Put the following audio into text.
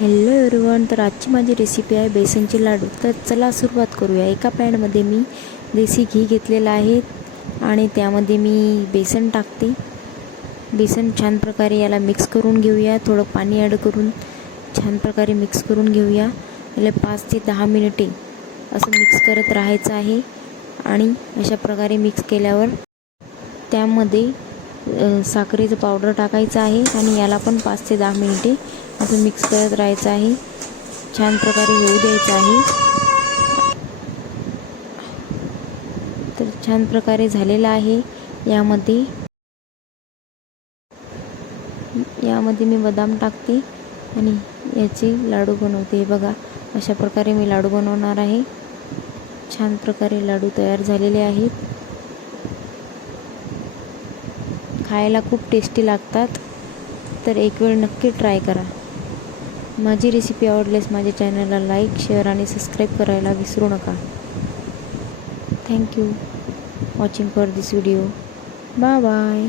Hello everyone तर आजची माझी रेसिपी आहे बेसनचे लाडू. तर चला सुरुवात करूया. एका पॅनमध्ये मी देसी घी घेतलेलं आहे आणि त्यामध्ये मी बेसन टाकते. बेसन छान प्रकारे याला मिक्स करून घेऊया. थोडं पाणी ॲड करून छान प्रकारे मिक्स करून घेऊया. याला पाच ते दहा मिनिटे असं मिक्स करत राहायचं आहे. आणि अशा प्रकारे मिक्स केल्यावर त्यामध्ये साखरेचं पावडर टाकायचं आहे आणि याला पण पाच ते दहा मिनिटे असं मिक्स करत राहायचं आहे. छान प्रकारे होऊ द्यायचं आहे. तर छान प्रकारे झालेलं आहे. यामध्ये यामध्ये मी बदाम टाकते आणि याचे लाडू बनवते. हे बघा अशा प्रकारे मी लाडू बनवणार आहे. छान प्रकारे लाडू तयार झालेले आहेत. खायला खूप टेस्टी लागतात. तर एक वेळ नक्की ट्राय करा. माझी रेसिपी आवडल्यास माझ्या चॅनलला लाईक शेअर आणि सबस्क्राईब करायला विसरू नका. Thank you watching for this video bye bye